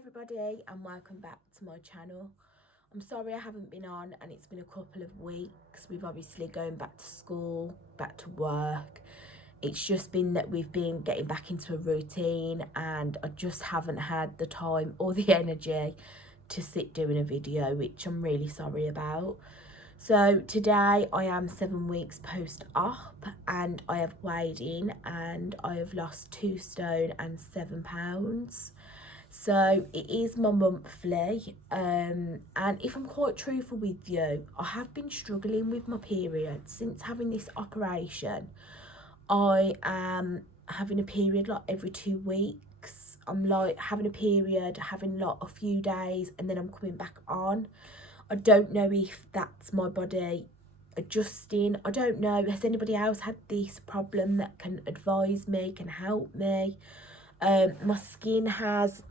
everybody and welcome back to my channel. I'm sorry I haven't been on and it's been a couple of weeks. We've obviously going back to school, back to work. It's just been that we've been getting back into a routine and I just haven't had the time or the energy to sit doing a video, which I'm really sorry about. So today I am 7 weeks post-op and I have weighed in and I have lost 2 stone and 7 pounds. So it is my monthly, and if I'm quite truthful with you, I have been struggling with my period since having this operation. I am having a period like every 2 weeks. I'm like having a period, having like a few days, and then I'm coming back on. I don't know if that's my body adjusting. I don't know. Has anybody else had this problem that can advise me, can help me? My skin has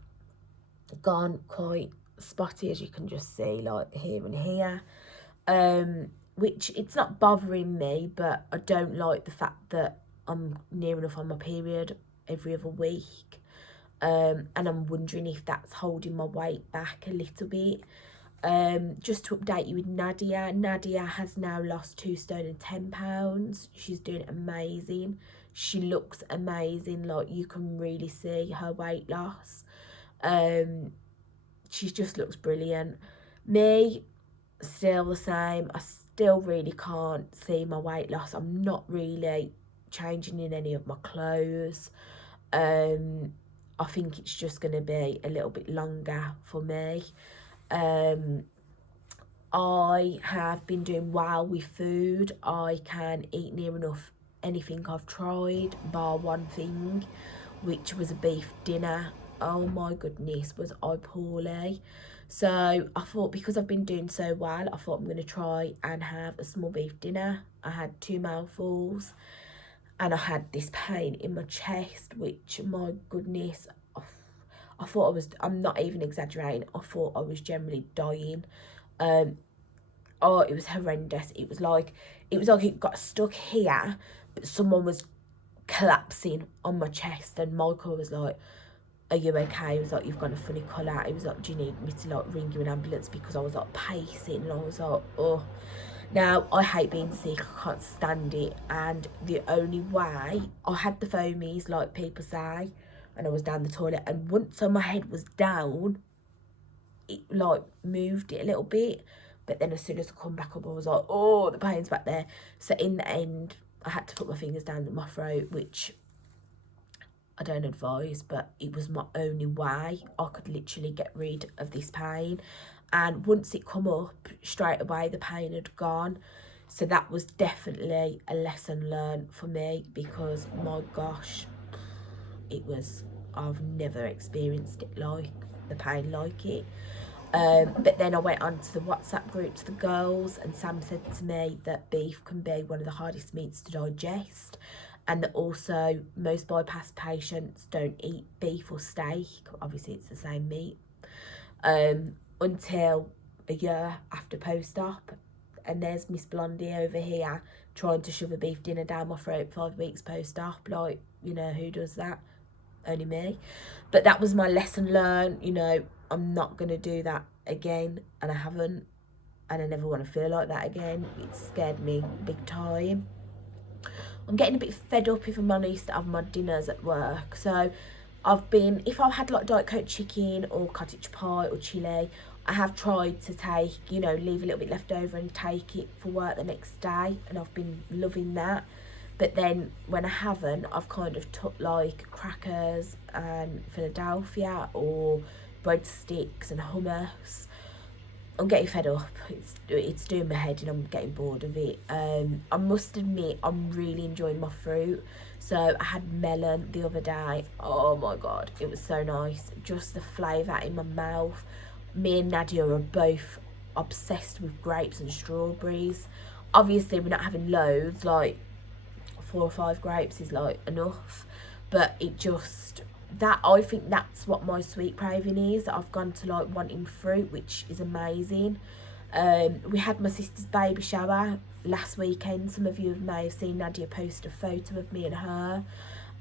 gone quite spotty, as you can just see, like here and here, which it's not bothering me, but I don't like the fact that I'm near enough on my period every other week, and I'm wondering if that's holding my weight back a little bit. Just to update you with Nadia has now lost 2 stone and 10 pounds. She's doing amazing. She looks amazing, like you can really see her weight loss. She just looks brilliant. Me, still the same. I still really can't see my weight loss. I'm not really changing in any of my clothes. I think it's just going to be a little bit longer for me. I have been doing well with food. I can eat near enough anything I've tried, bar one thing, which was a beef dinner. Oh my goodness, was I poorly. So I thought, because I've been doing so well, I thought I'm going to try and have a small beef dinner. I had 2 mouthfuls and I had this pain in my chest, which, my goodness, I thought I'm not even exaggerating, I thought I was generally dying. Oh, it was horrendous. It was like it got stuck here, but someone was collapsing on my chest, and Michael was like, "Are you okay?" He was like, "You've got a funny colour." He was like, "Do you need me to like ring you an ambulance?" Because I was like pacing and I was like, oh. Now, I hate being sick, I can't stand it, and the only way, I had the foamies like people say, and I was down the toilet, and once my head was down, it like moved it a little bit, but then as soon as I come back up, I was like, oh, the pain's back there. So in the end, I had to put my fingers down my throat, which I don't advise, but it was my only way I could literally get rid of this pain. And once it come up, straight away the pain had gone. So that was definitely a lesson learned for me, because my gosh, I've never experienced it like the pain like it. But then I went on to the WhatsApp group to the girls, and Sam said to me that beef can be one of the hardest meats to digest, and that also most bypass patients don't eat beef or steak, obviously it's the same meat, until a year after post-op. And there's Miss Blondie over here trying to shove a beef dinner down my throat 5 weeks post-op. Like, you know, who does that? Only me. But that was my lesson learned. You know, I'm not going to do that again, and I haven't, and I never want to feel like that again. It scared me big time. I'm getting a bit fed up, if I'm honest, of my dinners at work. So if I had like Diet Coke chicken or cottage pie or chilli, I have tried to take, you know, leave a little bit left over and take it for work the next day, and I've been loving that. But then when I haven't, I've kind of took like crackers and Philadelphia or breadsticks and hummus. I'm getting fed up. It's doing my head and I'm getting bored of it. I must admit, I'm really enjoying my fruit. So I had melon the other day. Oh my god, it was so nice. Just the flavour in my mouth. Me and Nadia are both obsessed with grapes and strawberries. Obviously, we're not having loads, like 4 or 5 grapes is like enough, but it just, that, I think that's what my sweet craving is. I've gone to like wanting fruit, which is amazing. We had my sister's baby shower last weekend. Some of you may have seen Nadia post a photo of me and her,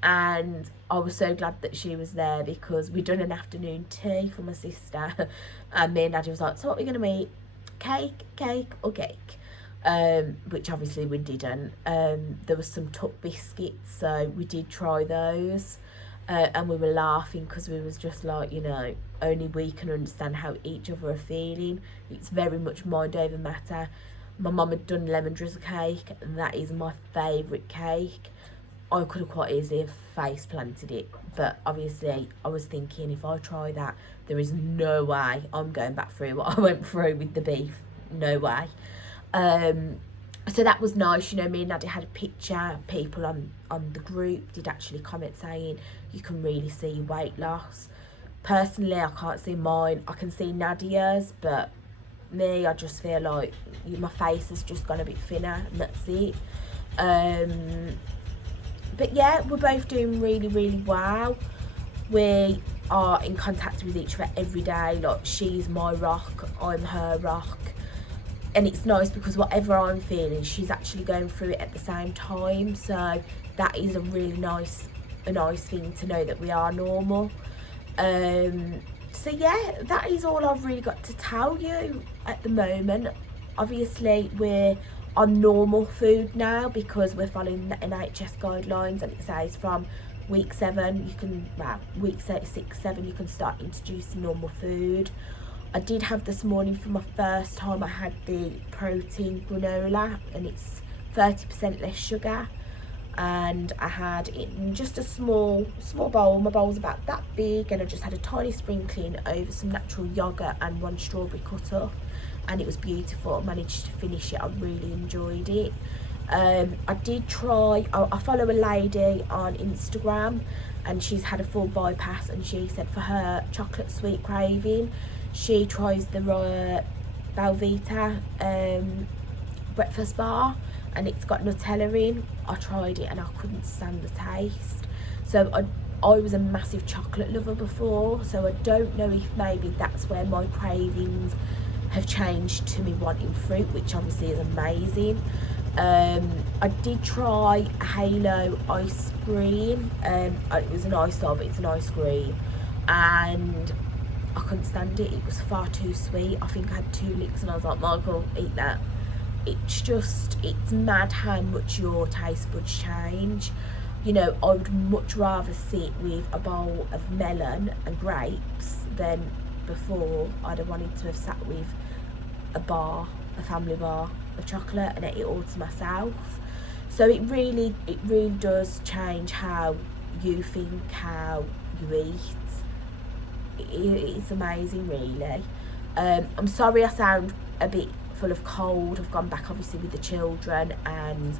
and I was so glad that she was there, because we'd done an afternoon tea for my sister and me and Daddy was like, so what are we going to eat? Cake or cake? Which obviously we didn't. There was some tuck biscuits, so we did try those, and we were laughing because we was just like, you know, only we can understand how each other are feeling. It's very much mind over matter. My mum had done lemon drizzle cake, and that is my favourite cake. I could have quite easily have face planted it, but obviously I was thinking, if I try that, there is no way I'm going back through what I went through with the beef. No way. So that was nice. You know, me and Nadia had a picture. People on the group did actually comment saying you can really see your weight loss. Personally, I can't see mine. I can see Nadia's, but me, I just feel like my face has just gone a bit thinner, and that's it. But yeah, we're both doing really, really well. We are in contact with each other every day. Like, she's my rock, I'm her rock. And it's nice because whatever I'm feeling, she's actually going through it at the same time. So that is a really nice thing to know, that we are normal. So yeah, that is all I've really got to tell you at the moment. Obviously, we're on normal food now because we're following the NHS guidelines, and it says from week 7 you can, well, week 6, 7 you can start introducing normal food. I did have this morning, for my first time, I had the protein granola, and it's 30% less sugar, and I had it in just a small bowl. My bowl's about that big, and I just had a tiny sprinkling over some natural yogurt and 1 strawberry cut up, and it was beautiful. I managed to finish it. I really enjoyed it. I did try, I follow a lady on Instagram, and she's had a full bypass, and she said for her chocolate sweet craving, she tries the Belvita breakfast bar, and it's got Nutella in. I tried it and I couldn't stand the taste. So I was a massive chocolate lover before, so I don't know if maybe that's where my cravings have changed to me wanting fruit, which obviously is amazing. I did try a Halo ice cream. It was an ice but it's an ice cream, and I couldn't stand it. It was far too sweet. I think I had 2 licks and I was like, Michael, eat that. It's mad how much your taste buds change. You know, I would much rather sit with a bowl of melon and grapes than before I'd have wanted to have sat with a family bar of chocolate and ate it all to myself. So it really does change how you think, how you eat. It's amazing, really. I'm sorry I sound a bit full of cold. I've gone back obviously with the children and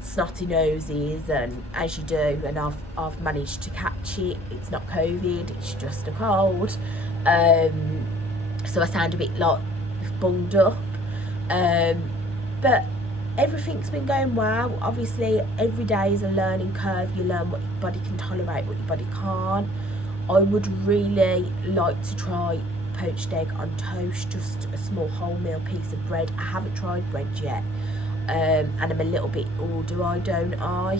snotty noses, and as you do, and I've managed to catch it. It's not COVID, it's just a cold. So I sound a bit like bunged up, but everything's been going well. Obviously every day is a learning curve. You learn what your body can tolerate, what your body can't. I would really like to try poached egg on toast, just a small wholemeal piece of bread. I haven't tried bread yet, and I'm a little bit, oh, do I, don't I?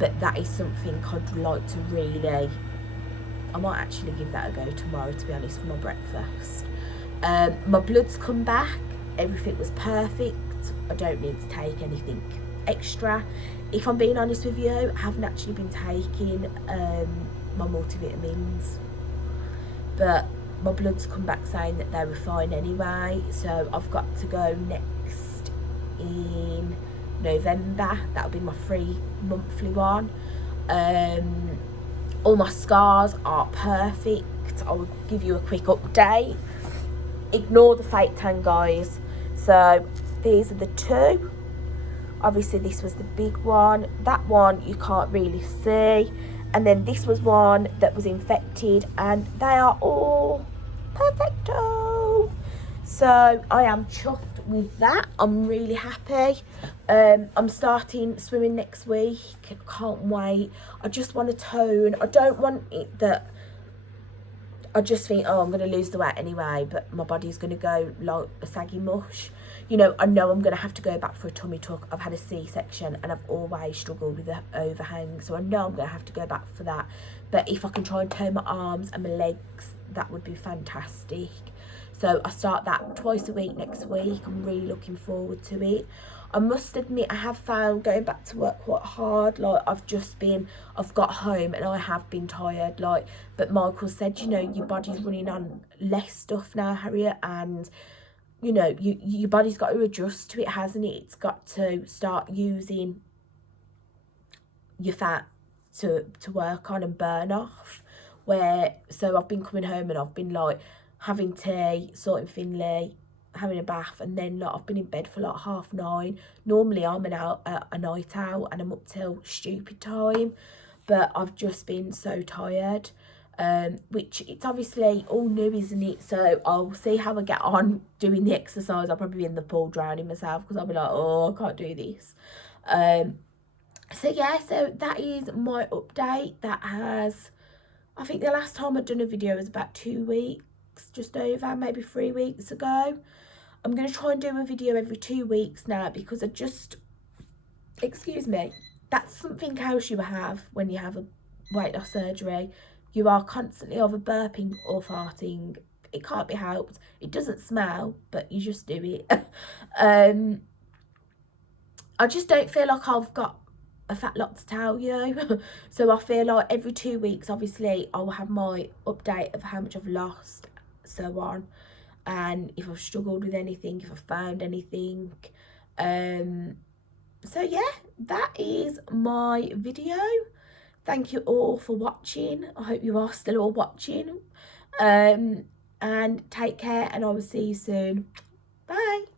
But that is something I'd like to really, I might actually give that a go tomorrow, to be honest, for my breakfast. My blood's come back, everything was perfect. I don't need to take anything extra. If I'm being honest with you, I haven't actually been taking my multivitamins, but my blood's come back saying that they were fine anyway. So I've got to go next in November. That'll be my 3-monthly one. All my scars are perfect. I will give you a quick update. Ignore the fake tan, guys. So these are the 2. Obviously this was the big one. That one you can't really see. And then this was one that was infected, and they are all perfecto. So I am chuffed with that. I'm really happy. I'm starting swimming next week. Can't wait. I just want to tone. I don't want it that I just think, oh, I'm going to lose the weight anyway, but my body's going to go like a saggy mush. You know, I know I'm going to have to go back for a tummy tuck. I've had a C-section and I've always struggled with the overhang, so I know I'm going to have to go back for that. But if I can try and turn my arms and my legs, that would be fantastic. So I start that twice a week next week. I'm really looking forward to it. I must admit, I have found going back to work quite hard. Like, I've got home and I have been tired. Like, but Michael said, you know, your body's running on less stuff now, Harriet, and you know, your body's got to adjust to it, hasn't it? It's got to start using your fat to work on and burn off. So I've been coming home and I've been like having tea, sorting Finley, having a bath, and then like I've been in bed for like 9:30. Normally I'm a night owl and I'm up till stupid time, but I've just been so tired. Which it's obviously all new, isn't it? So I'll see how I get on doing the exercise. I'll probably be in the pool drowning myself because I'll be like, oh, I can't do this. So yeah, so that is my update. That has, I think the last time I'd done a video was about 2 weeks, just over, maybe 3 weeks ago. I'm going to try and do a video every 2 weeks now because I just, excuse me, that's something else you have when you have a weight loss surgery. You are constantly either burping or farting. It can't be helped. It doesn't smell, but you just do it. I just don't feel like I've got a fat lot to tell you. So I feel like every 2 weeks, obviously, I will have my update of how much I've lost, so on. And if I've struggled with anything, if I've found anything. So yeah, that is my video. Thank you all for watching. I hope you are still all watching. And take care, and I will see you soon. Bye.